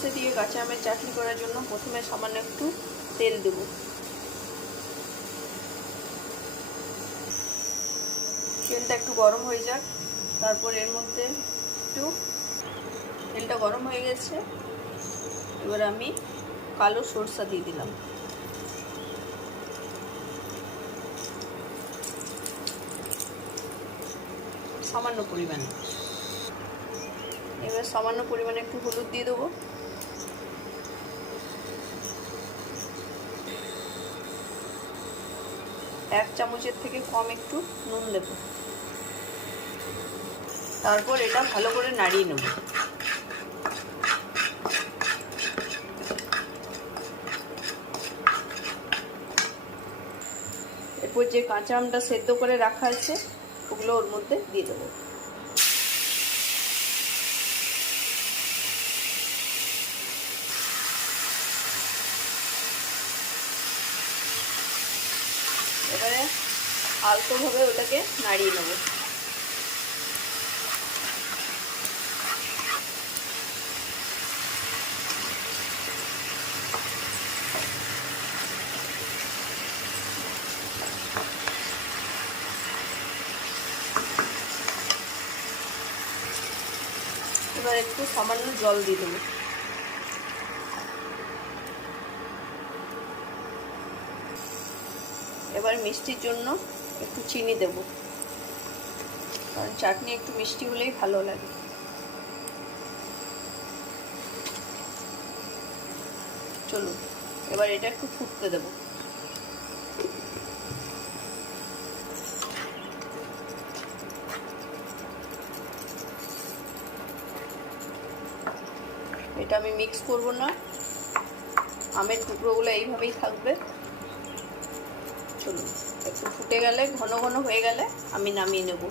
সর্ষে দিয়ে কাঁচা আমের চাটনি করার জন্য প্রথমে সামান্য একটু তেল দেব। তেলটা একটু গরম হয়ে যাক, তারপর এর মধ্যে একটু তেলটা গরম হয়ে গেছে, এবার আমি কালো সরষা দিয়ে দিলাম। সামান্য পরিমাণে। এবার সামান্য পরিমাণে একটু হলুদ দিয়ে দেবো। এক চামচের থেকে কম একটু নুন দেব। তারপর এটা ভালো করে নাড়িয়ে নেব। এরপর যে কাঁচা আমটা সেদ্ধ করে রাখা আছে ওগুলো ওর মধ্যে দিয়ে দেবো। এবারে আলতোভাবে ওটাকে নাড়িয়ে নেব। এবার একটু সামান্য জল দিয়ে দেবো। এবার মিষ্টির জন্য একটু চিনি দেব, কারণ চাটনি একটু মিষ্টি হলেই ভালো লাগে। চলুন এবার এটা একটু ফুটতে দেব। এটা আমি মিক্স করব না, আমের টুকরোগুলো এইভাবেই থাকবে। চলুন একটু ফুটে গেলে, ঘন ঘন হয়ে গেলে আমি নামিয়ে নেব।